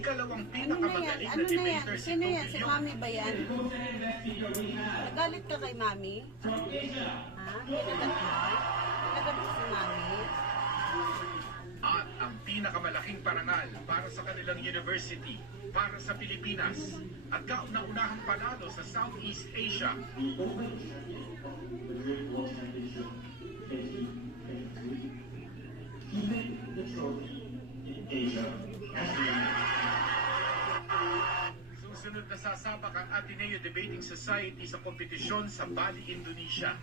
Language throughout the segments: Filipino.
ikalawang Ano na yan? pinakamagaling Ano na na yan? debater si Sino yan? Si Tobillon. Mami ba yan? Nagalit ka kay Mami? Ha? Kinagat mo? Kinagat mo si Mami? At ang pinakamalaking parangal para sa kanilang university, para sa Pilipinas, at kauna-unahang panalo sa Southeast Asia. Susunod na sasabak ang Ateneo Debating Society sa kompetisyon sa Bali, Indonesia.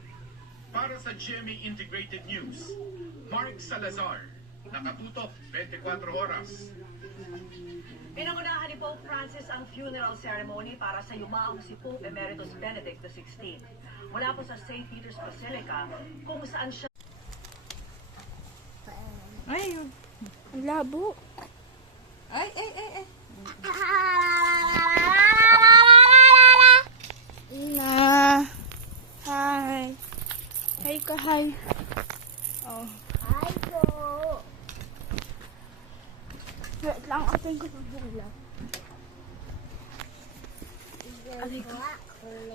Para sa GMA Integrated News, Mark Salazar, nakatutok 24 oras. Pinangunahan ni Pope Francis ang funeral ceremony para sa yumaong si Pope Emeritus Benedict XVI. Mula po sa St. Peter's Basilica, kung saan siya... Ay, ang labo. Ay. Ina. Hi. Hi ka, hi. Oh. Hi po. Wait lang, atin ko ng bulat. Aray ko.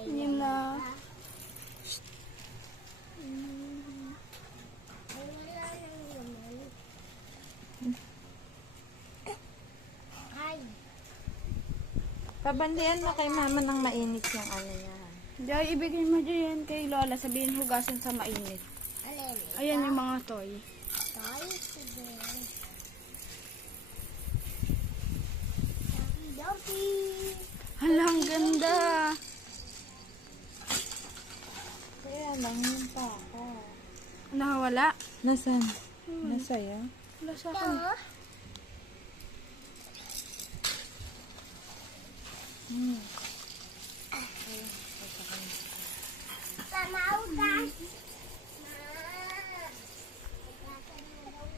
Yun na. Hi. Pabandayan mo kay mama ng mainit yung ano niya. Diyan, ibigay mo dyan kay Lola. Sabihin hugasan sa mainit. Alin? Ayan yung mga toy. Toy. Sige. Doki. Hala, ang ganda. Kaya lang yun pa ako. Nakawala. Nasaan? Nasa'yo? Wala sa akin. Pamaugas.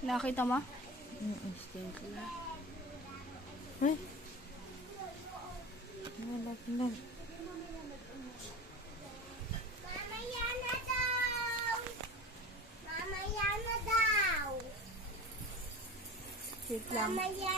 Nakita mo? Thank you. Uy. Wala pala. Mamaya na daw. Mamaya na daw. Wait lang. Mamaya